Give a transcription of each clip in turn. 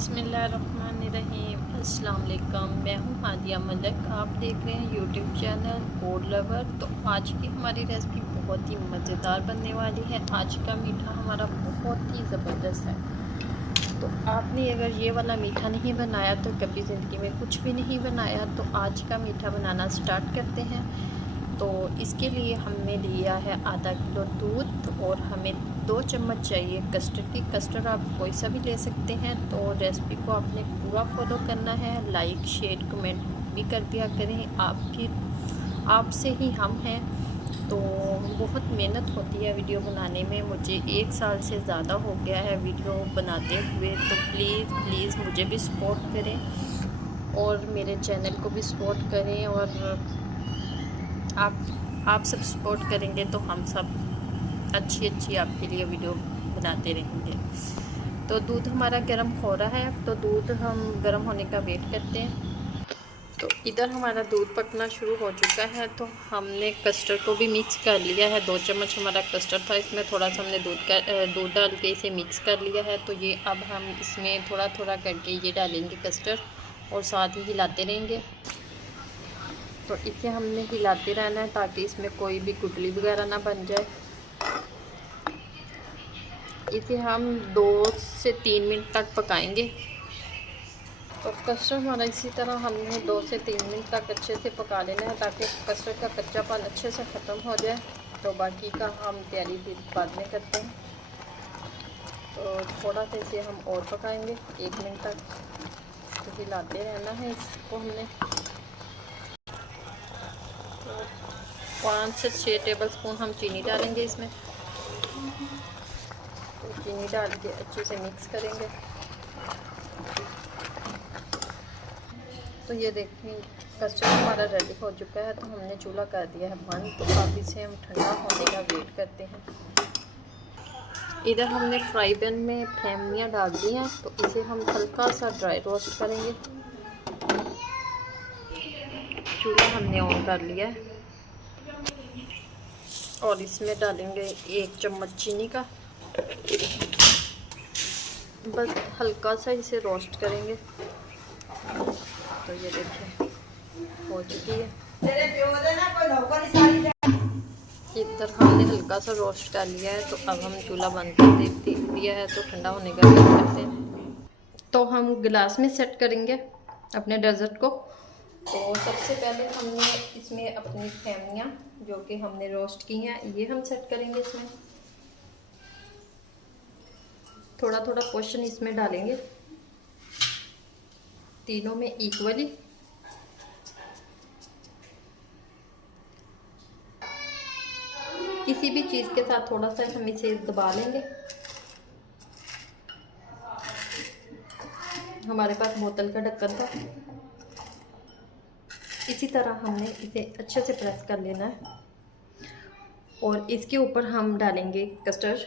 बिस्मिल्लाहिर्रहमानिर्रहीम। अस्सलाम वालेकुम। मैं हूँ हादिया मलिक। आप देख रहे हैं यूट्यूब चैनल फूड लवर। तो आज की हमारी रेसिपी बहुत ही मज़ेदार बनने वाली है। आज का मीठा हमारा बहुत ही ज़बरदस्त है। तो आपने अगर ये वाला मीठा नहीं बनाया तो कभी ज़िंदगी में कुछ भी नहीं बनाया। तो आज का मीठा बनाना स्टार्ट करते हैं। तो इसके लिए हमने लिया है आधा किलो दूध और हमें 2 चम्मच चाहिए कस्टर्ड की। कस्टर्ड आप कोई सा भी ले सकते हैं। तो रेसिपी को आपने पूरा फॉलो करना है। लाइक शेयर कमेंट भी कर दिया करें। आपसे ही हम हैं। तो बहुत मेहनत होती है वीडियो बनाने में। मुझे 1 साल से ज़्यादा हो गया है वीडियो बनाते हुए। तो प्लीज़ मुझे भी सपोर्ट करें और मेरे चैनल को भी सपोर्ट करें। और आप सब सपोर्ट करेंगे तो हम सब अच्छी आपके लिए वीडियो बनाते रहेंगे। तो दूध हमारा गर्म हो रहा है। तो दूध हम गर्म होने का वेट करते हैं। तो इधर हमारा दूध पकना शुरू हो चुका है। तो हमने कस्टर्ड को भी मिक्स कर लिया है। 2 चम्मच हमारा कस्टर्ड था, इसमें थोड़ा सा हमने दूध डाल के इसे मिक्स कर लिया है। तो ये अब हम इसमें थोड़ा थोड़ा करके ये डालेंगे कस्टर्ड और साथ ही हिलाते रहेंगे। तो इसे हमने हिलाते रहना है ताकि इसमें कोई भी गुठली वगैरह ना बन जाए। इसे हम 2 से 3 मिनट तक पकाएंगे। तो कस्टर्ड हमारा इसी तरह हमने 2 से 3 मिनट तक अच्छे से पका लेना है ताकि कस्टर्ड का कच्चापन अच्छे से ख़त्म हो जाए। तो बाकी का हम तैयारी फिर बाद में करते हैं। तो थोड़ा सा इसे हम और पकाएंगे 1 मिनट तक। तो हिलाते रहना है इसको हमने। तो 5 से 6 टेबल स्पून हम चीनी डालेंगे इसमें। तो चीनी डाल के अच्छे से मिक्स करेंगे। तो ये देखें कस्टर्ड हमारा रेडी हो चुका है। तो हमने चूल्हा कर दिया है बंद। तो अब इसे हम ठंडा होने का वेट करते हैं। इधर हमने फ्राई पैन में फेमियाँ डाल दी हैं। तो इसे हम हल्का सा ड्राई रोस्ट करेंगे। चूल्हा हमने ऑन कर लिया है और इसमें डालेंगे 1 चम्मच चीनी का। बस हल्का सा इसे रोस्ट करेंगे। तो ये देखिए हो चुकी है। इधर हमने हल्का सा रोस्ट कर लिया है। तो अब हम चूल्हा बंद कर दिया है। तो ठंडा होने का वेट करते हैं। तो हम गिलास में सेट करेंगे अपने डेजर्ट को। तो सबसे पहले हमने इसमें अपनी फेमियाँ जो कि हमने रोस्ट की हैं ये हम सेट करेंगे इसमें। थोड़ा थोड़ा पोर्शन इसमें डालेंगे तीनों में इक्वली। किसी भी चीज़ के साथ थोड़ा सा हम इसे दबा लेंगे। हमारे पास बोतल का ढक्कन था। इसी तरह हमने इसे अच्छे से प्रेस कर लेना है और इसके ऊपर हम डालेंगे कस्टर्ड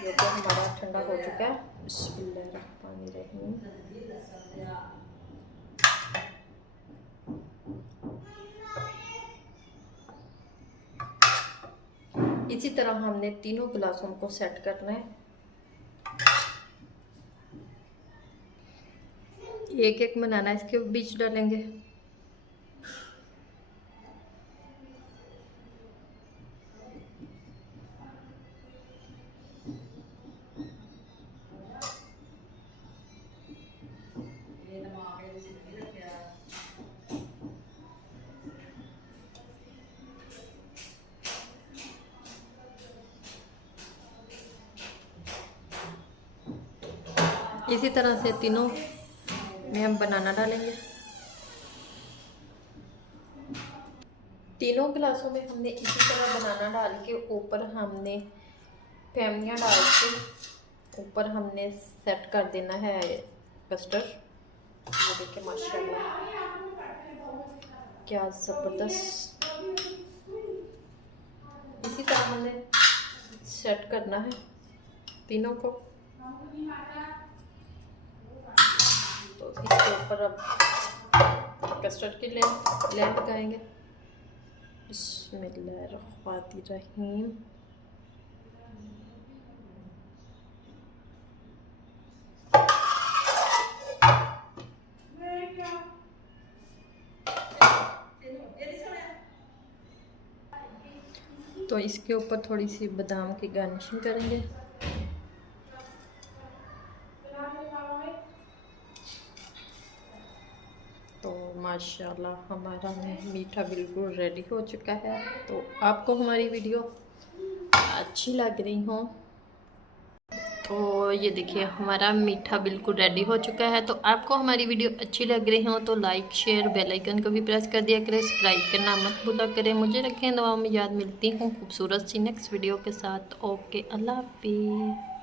जो कि हमारा ठंडा हो चुका है। बिस्मिल्लाहिर्रहमानिर्रहीम। इसी तरह हमने तीनों गिलासों को सेट करना है। एक एक बनाना इसके बीच डालेंगे। इसी तरह से तीनों में हम बनाना डालेंगे। तीनों गिलासों में हमने इसी तरह बनाना डाल के ऊपर हमने फेमियाँ डाल के ऊपर हमने सेट कर देना है कस्टर्ड। ये देखिए माशाल्लाह क्या ज़बरदस्त। इसी तरह हमने सेट करना है तीनों को। तो इसके ऊपर अब कस्टर्ड की लेयर लगाएंगे। बिस्मिल्लाहिर्रहमानिर्रहीम। तो इसके ऊपर थोड़ी सी बादाम की गार्निशिंग करेंगे। तो माशाल्लाह हमारा मीठा बिल्कुल रेडी हो चुका है। तो आपको हमारी वीडियो अच्छी लग रही हो तो ये देखिए हमारा मीठा बिल्कुल रेडी हो चुका है। तो आपको हमारी वीडियो अच्छी लग रही हो तो लाइक शेयर बेल आइकन को भी प्रेस कर दिया करें, सब्सक्राइब करना मत भूला करें। मुझे रखें दुआ में याद। मिलती हूँ खूबसूरत सी नेक्स्ट वीडियो के साथ। ओके, अल्लाह हाफिज़।